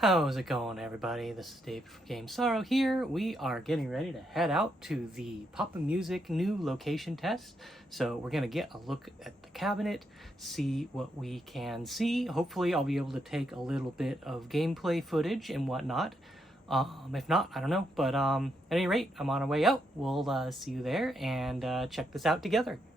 How's it going, everybody? This is David from Game Sorrow here. We are getting ready to head out to the Pop Music new location test. So we're going to get a look at the cabinet, see what we can see. Hopefully I'll be able to take a little bit of gameplay footage and whatnot. If not, I don't know. But at any rate, I'm on our way out. We'll see you there and check this out together. 「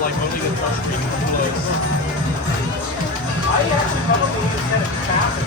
like only the subscreen flows. I actually probably need to set it faster.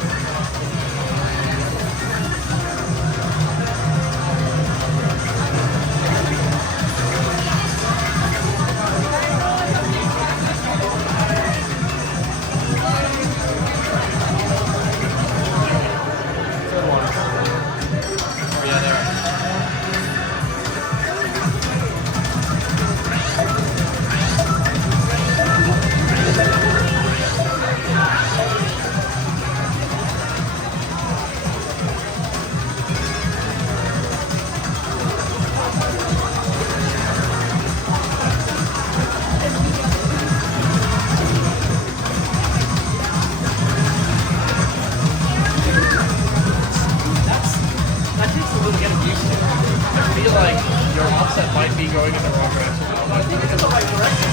Your offset might be going in the wrong direction. I think it's in the right direction.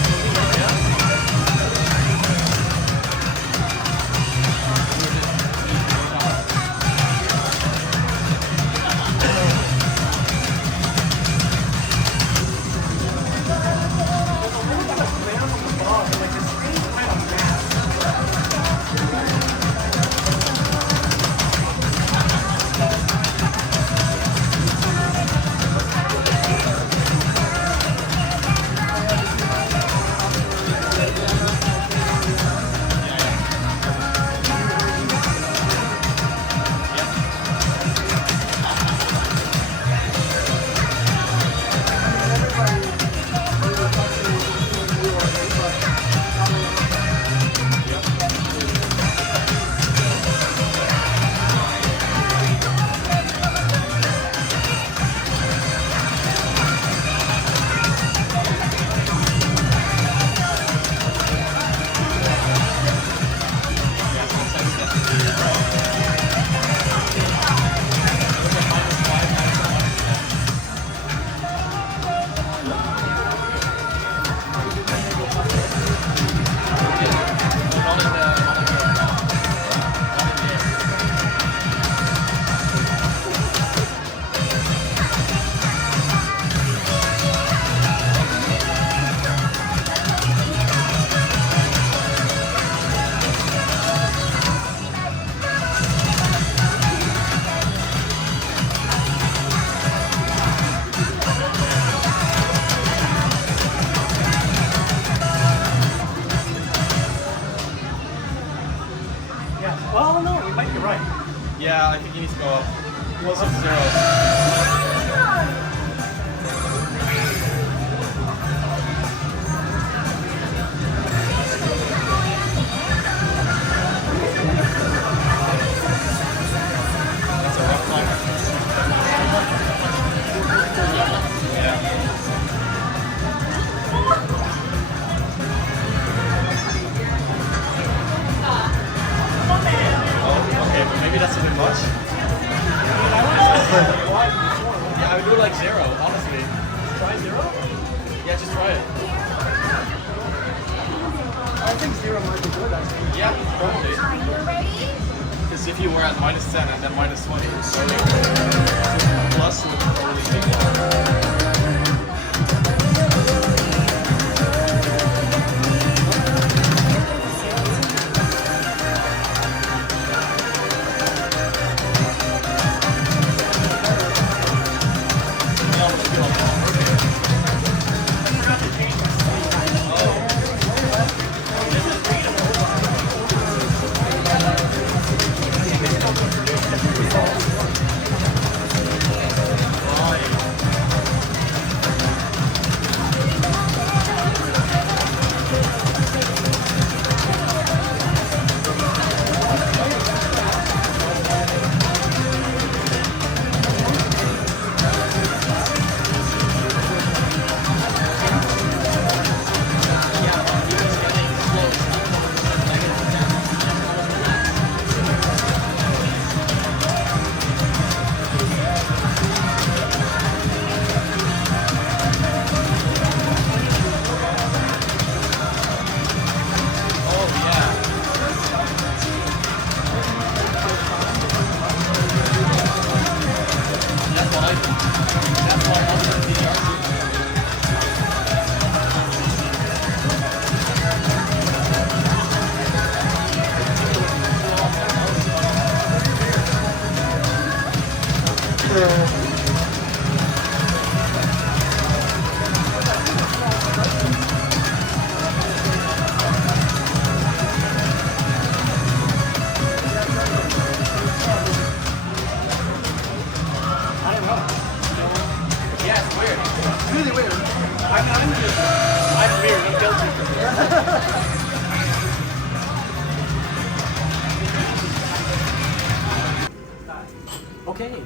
Yeah. Well, no, we might be right. Yeah, I think you need to go up. Close up to 0. Maybe that's a bit much. Yeah, I would do it like 0, honestly. Try 0? Yeah, just try it. I think 0 might be good, actually. Yeah, probably. Because if you were at -10 and then -20, so plus would probably be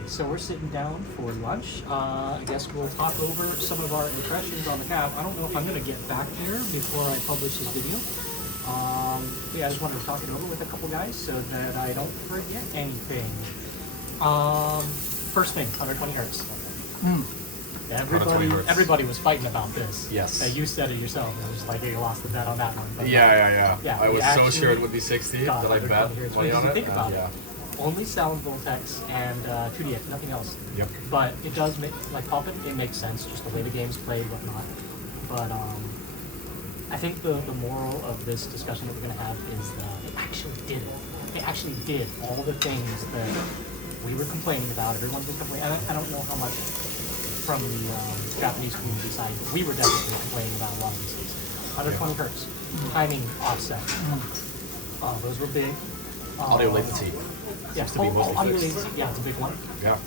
so we're sitting down for lunch. I guess we'll talk over some of our impressions on the cab. I don't know if I'm going to get back there before I publish this video. Yeah, I just wanted to talk it over with a couple guys so that I don't forget anything. First thing, 120 hertz. Everybody was fighting about this. Yes. You said it yourself. It was like you lost the bet on that one. But Yeah, I was so actually sure it would be 60 that I bet money on it. Think about yeah. it. Only sound Voltex and 2DX, nothing else. Yep. But it does make, like Poppin, it makes sense, just the way the game's played, whatnot. But I think the moral of this discussion that we're going to have is that it actually did it. It actually did all the things that we were complaining about. Everyone's been complaining. I don't know how much from the Japanese community side, but we were definitely complaining about a lot of these things. 120 hertz, timing offset. Those were big. Audio latency. Yeah, Seems to be mostly audio fixed. latency, yeah, it's a big one. Yeah.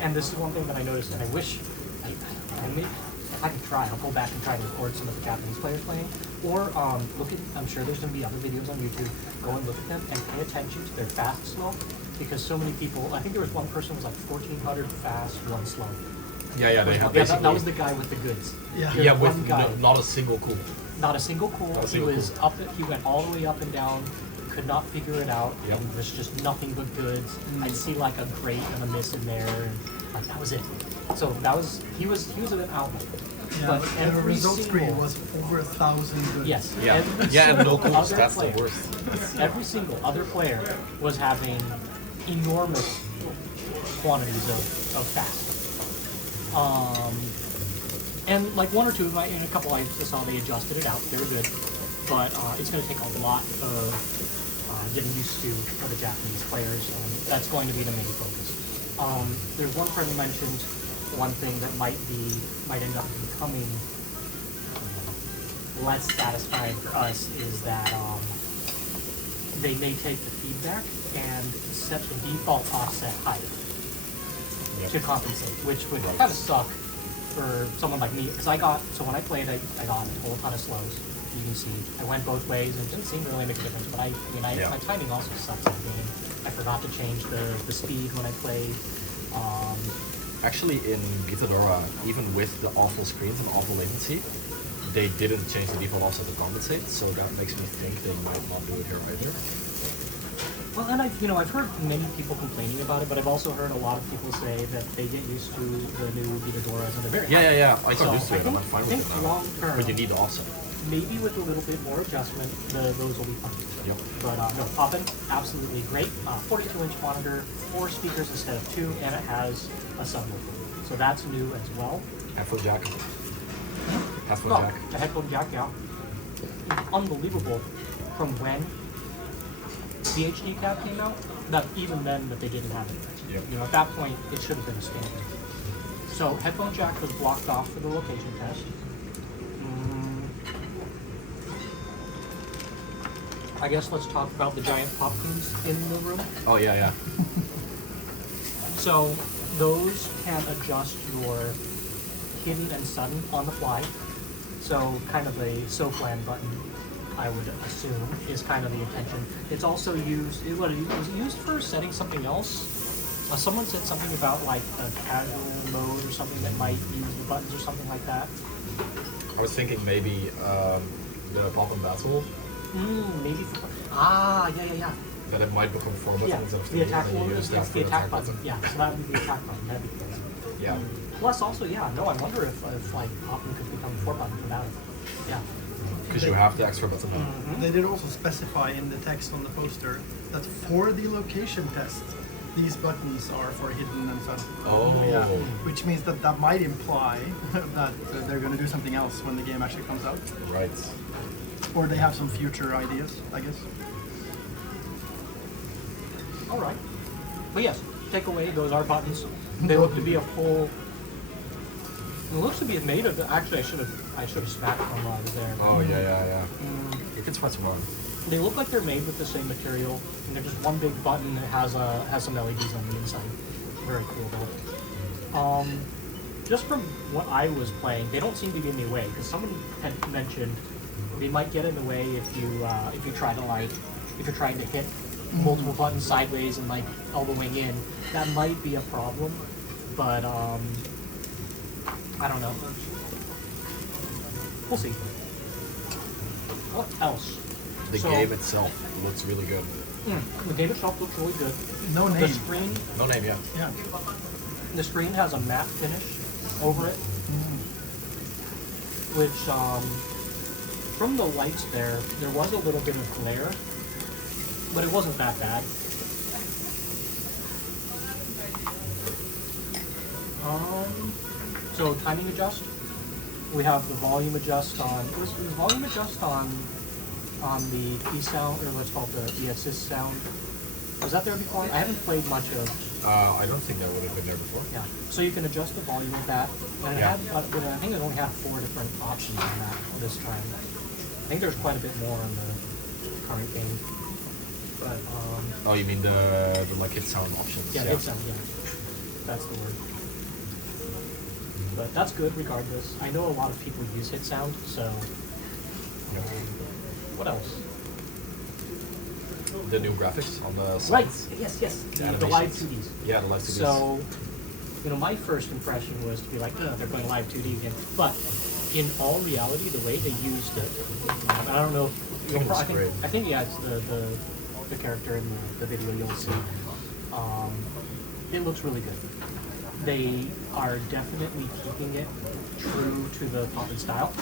And this is one thing that I noticed, and I wish, if I could try, I'll go back and try to record some of the Japanese players playing, or look at, I'm sure there's going to be other videos on YouTube, go and look at them and pay attention to their fast slow, because so many people, I think there was one person who was like 1400 fast, one slow. Yeah, they have that was the guy with the goods. Yeah, with not a single cool. Not a single cool. He was he went all the way up and down, could not figure it out, and it was just nothing but goods. I'd see like a great and a miss in there, and like that was it. So he was a bit out. Yeah, But the every result single, screen was over 1,000 goods. yes, Yeah, every yeah, and no single cools. other That's the player- worst. Every single other player was having enormous quantities of fast. And like one or two, in a couple I saw they adjusted it out. They were good, but it's going to take a lot of getting used to for the Japanese players, and that's going to be the main focus. There's one friend who mentioned one thing that might end up becoming less satisfying for us is that they may take the feedback and set the default offset higher to compensate, which would kind of suck for someone like me, because when I played, I got a whole ton of slows. You can see I went both ways, and it didn't seem to really make a difference. But my timing also sucks in the game. I forgot to change the speed when I played. Actually, in Gitadora, even with the awful screens and awful latency, they didn't change the default offset to compensate. So that makes me think they might not do it here either. Well, and I've heard many people complaining about it, but I've also heard a lot of people say that they get used to the new Gitadoras and they're very happy. Yeah. I got used to it. I'm fine with it now. Long term, But you need the offset. maybe with a little bit more adjustment, those will be fine. Yep. But no, Poppin, absolutely great. 42-inch monitor, 4 speakers instead of 2, and it has a subwoofer. So that's new as well. Headphone jack. Headphone No, jack. the headphone jack, yeah. Unbelievable from when the HD cab came out, that even then that they didn't have it. Yep. At that point, it should have been a standard. So headphone jack was blocked off for the location test. I guess let's talk about the giant popkins in the room. Oh yeah. So those can adjust your hidden and sudden on the fly. So kind of a SoFlan button, I would assume, is kind of the intention. It's also used, was it used for setting something else? Someone said something about like a casual mode or something that might use the buttons or something like that. I was thinking maybe the pop and battle. Maybe. Yeah. That it might become 4 buttons instead of 3. The attack and then you one. use Yes, that the for attack button. Yeah, so that would be the attack button. That'd be good. Yeah. Plus, also, I wonder if like Poppin could become a 4 button for that. Yeah. Because you have the extra button. They did also specify in the text on the poster that for the location test, these buttons are for hidden and sudden. Oh. Yeah, which means that might imply that they're going to do something else when the game actually comes out. Right. Or they have some future ideas, I guess. All right. But yes, take away, those are buttons. They look to be a full. It looks to be made of. Actually, I should have smacked them while I was there. Oh yeah. You can sweat some more. They look like they're made with the same material, and they're just one big button that has some LEDs on the inside. Very cool though. Just from what I was playing, they don't seem to be in the way because somebody had mentioned they might get in the way if you're trying to hit multiple buttons sideways and like all the way in, that might be a problem. But I don't know. We'll see. What else? The game itself looks really good. The game itself looks really good. No The name. screen, No name, yeah. Yeah. the screen has a matte finish over it, which from the lights there was a little bit of glare, but it wasn't that bad. So timing adjust. We have the volume adjust on. Was volume adjust on the key sound, or what's called the assist sound? Was that there before? I haven't played much of. I don't think that would have been there before. Yeah. So you can adjust the volume of that, and it Yeah. had, I think it only had 4 different options on that this time. I think there's quite a bit more in the current game. But Oh, you mean the like hit sound options? yeah, it sound, yeah. That's the word. But that's good regardless. I know a lot of people use hit sound, so what else? The new graphics on the Right. sides. Yes. The animations. live 2Ds. Yeah, the live 2Ds. So, my first impression was to be like, oh, they're going live 2D again. But in all reality, the way they used it, I don't know. If it looks great. I think yeah, it's the character in the video you'll see. It looks really good. They are definitely keeping it true to the Poppin style.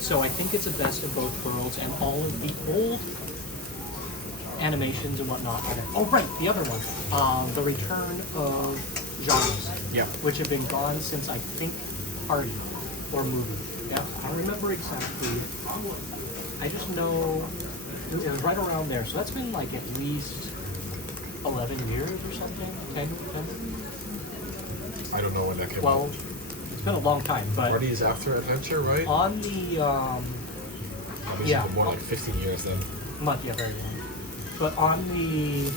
So I think it's a best of both worlds, and all of the old animations and whatnot. Oh right, the other one, the return of genres, Yeah. which have been gone since I think Party or Movie. Yeah, I don't remember exactly. I just know it was right around there. So that's been like at least 11 years or something. 10. I don't know when that came Well, out. it's been a long time, but Party is after Adventure, right? on the Obviously yeah. more like 15 years then. Yeah, very long. But on the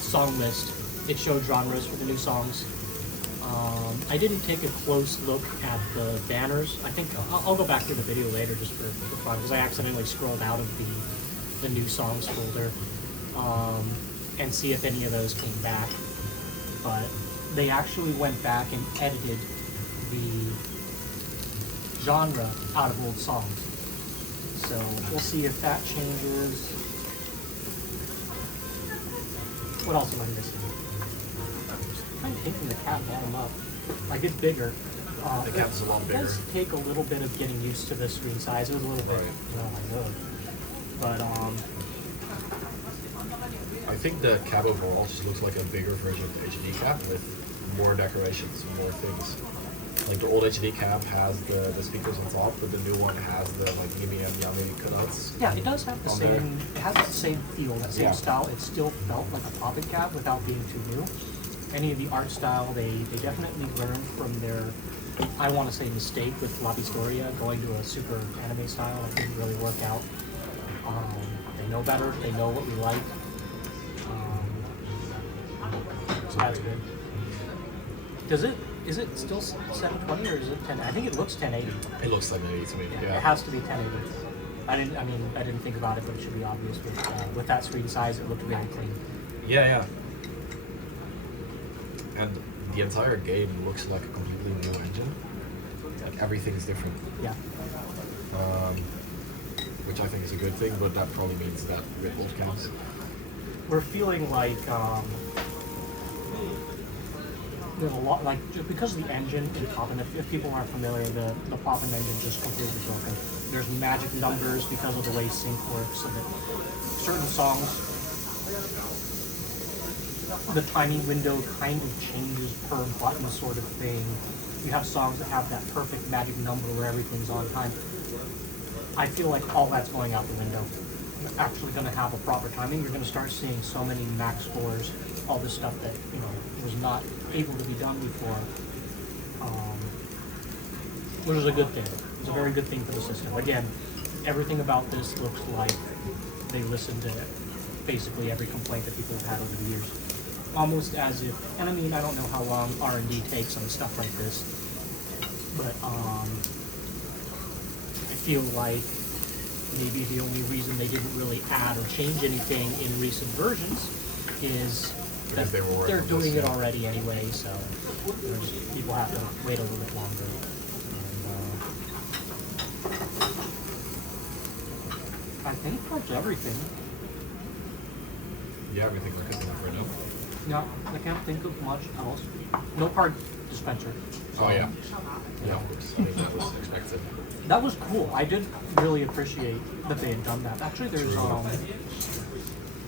song list, it showed genres for the new songs. I didn't take a close look at the banners. I think I'll go back to the video later just for fun, because I accidentally scrolled out of the new songs folder and see if any of those came back. But they actually went back and edited the genre out of old songs. So we'll see if that changes. What else am I missing? I'm taking the cat bottom up. Like it's bigger. The cat is a lot bigger. It does take a little bit of getting used to the screen size. It was a little bit, But I think the cab overall just looks like a bigger version of the HD cab with more decorations, more things. Like the old HD cab has the speakers on top, but the new one has the like Yumi and Yami cutouts. yeah, it does have the On same. there. It has the same feel, that same Yeah. style. It still felt like a Poppin cab without being too new. Any of the art style, they definitely learned from their, I want to say, mistake with La Historia, going to a super anime style. It didn't really work out. They know better. They know what we like. So that's good. Is it still 720 or is it 10? I think it looks 1080. It looks like maybe to me. Yeah. It has to be 1080. I didn't think about it, but it should be obvious. With that screen size, it looked really clean. Yeah. And the entire game looks like a completely new engine. Like everything is different. Yeah. Which I think is a good thing, but that probably means that with old cabs. We're feeling like there's a lot, like, just because of the engine in Poppin, if people aren't familiar, the Poppin engine is just completely broken. There's magic numbers because of the way sync works, so that certain songs, the timing window kind of changes per button sort of thing. You have songs that have that perfect magic number where everything's on time. I feel like all that's going out the window. You're actually going to have a proper timing. You're going to start seeing so many max scores, all this stuff that was not able to be done before, which is a good thing. It's a very good thing for the system. Again, everything about this looks like they listened to basically every complaint that people have had over the years. Almost as if, and I mean, I don't know how long R&D takes on stuff like this, but I feel like maybe the only reason they didn't really add or change anything in recent versions is that they're doing it already anyway, so people have to wait a little bit longer. And, I think that's everything. Yeah, I think we're good enough right now. Yeah, I can't think of much else. No card dispenser. Oh yeah. Yeah, of course. I mean, that was expected. That was cool. I did really appreciate that they had done that. Actually, there's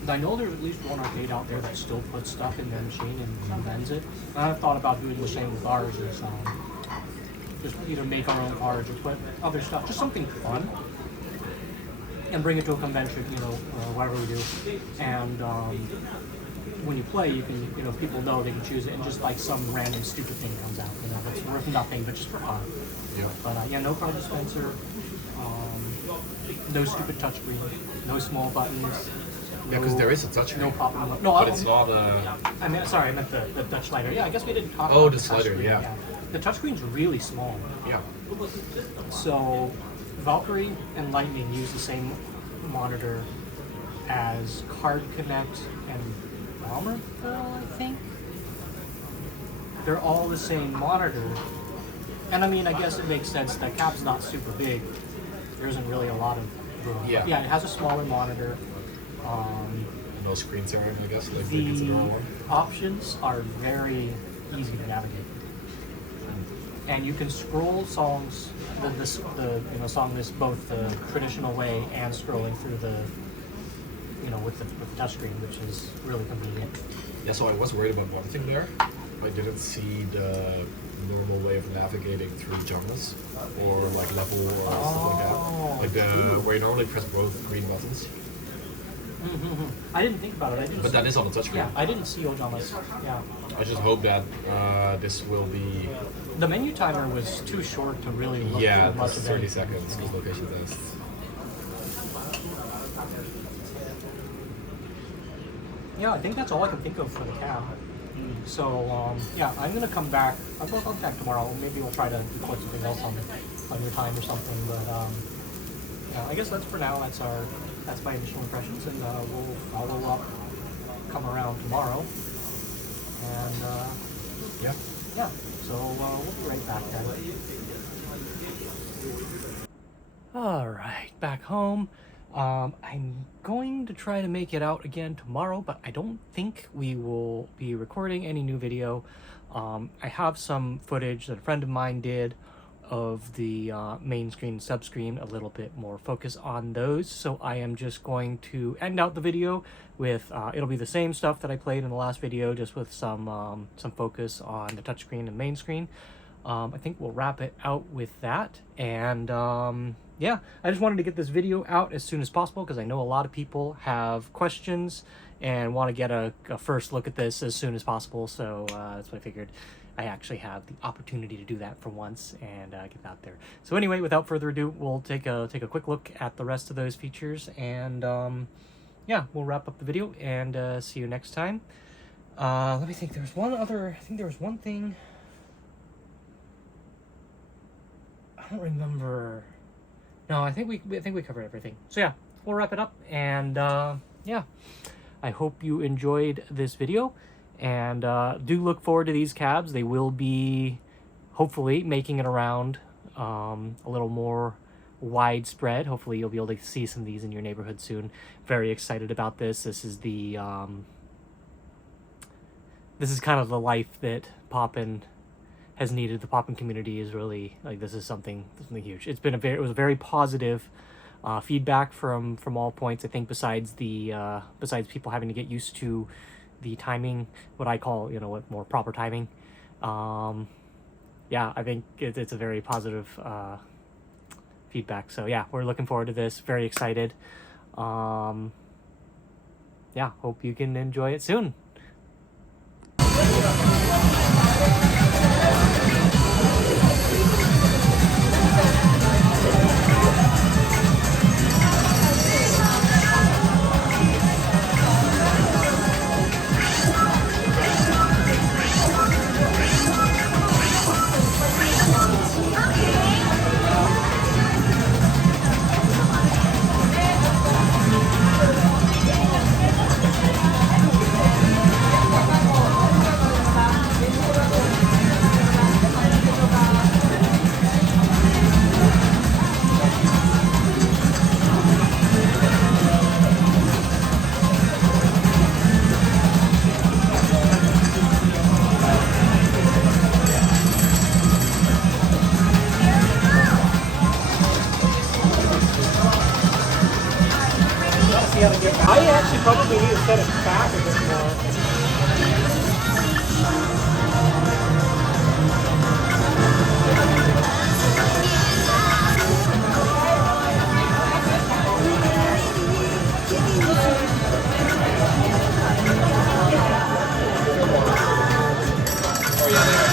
I know there's at least one arcade out there that still puts stuff in their machine and vends it. And I've thought about doing the same with ours. Is just either make our own cards or put other stuff, just something fun, and bring it to a convention, you know, whatever we do. And when you play, you can, you know, people know they can choose it, and just like some random stupid thing comes out, you know, that's worth nothing, but just for fun. Yeah. But yeah, no card dispenser, no stupid touchscreen, no small buttons. Yeah, because there is a touchscreen. No pop-up. No, but it's not a. I mean, sorry, I meant the touch slider. Yeah, I guess we didn't talk about the slider. Yeah. The touchscreen's really small. Yeah. So, Valkyrie and Lightning use the same monitor as Card Connect and Bomber, I think. They're all the same monitor. And I mean, I guess it makes sense. The cap's not super big. There isn't really a lot of room. Yeah. Yeah, it has a smaller monitor. No screen sharing, I guess. Like The options are very easy to navigate, and you can scroll songs. The song list both the traditional way and scrolling through the, you know, with the touchscreen, which is really convenient. Yeah, so I was worried about one thing there. I didn't see the normal way of navigating through genres or like level or stuff like that. Like where you normally press both green buttons. I didn't think about it. But that is on the touchscreen. Yeah, I didn't see Ojamas. Yeah. I just hope that this will be. The menu timer was too short to really look Yeah, for much that's of 30 anything. seconds because location test. Yeah, I think that's all I can think of for the cab. So yeah, I'm gonna come back. I'll go back tomorrow. Maybe we'll try to put something else on your time or something. But yeah, I guess that's for now. That's my initial impressions, and we'll follow up. Come around tomorrow, and Yeah. yeah. So we'll be right back then. All right, back home. I'm going to try to make it out again tomorrow, but I don't think we will be recording any new video. I have some footage that a friend of mine did of the main screen, subscreen, a little bit more focus on those. So I am just going to end out the video with, it'll be the same stuff that I played in the last video, just with some focus on the touchscreen and main screen. I think we'll wrap it out with that. And yeah, I just wanted to get this video out as soon as possible because I know a lot of people have questions and want to get a first look at this as soon as possible. So that's what I figured. I actually have the opportunity to do that for once and get that out there. So anyway, without further ado, we'll take a quick look at the rest of those features, and yeah, we'll wrap up the video and see you next time. Let me think. There was one other. I think there was one thing. I don't remember. No, I think we covered everything. So yeah, we'll wrap it up, and yeah, I hope you enjoyed this video. And do look forward to these cabs. They will be hopefully making it around a little more widespread. Hopefully you'll be able to see some of these in your neighborhood soon. Very excited about this. This is the this is kind of the life that Poppin has needed. The Poppin community is really like, this is something huge. It was a very positive feedback from all points. I think besides people having to get used to the timing, what I call, you know, what more proper timing. Yeah, I think it's a very positive feedback. So yeah, we're looking forward to this. Very excited. Yeah, hope you can enjoy it soon. see how to get back. I actually probably need to set it back a bit more. Oh yeah,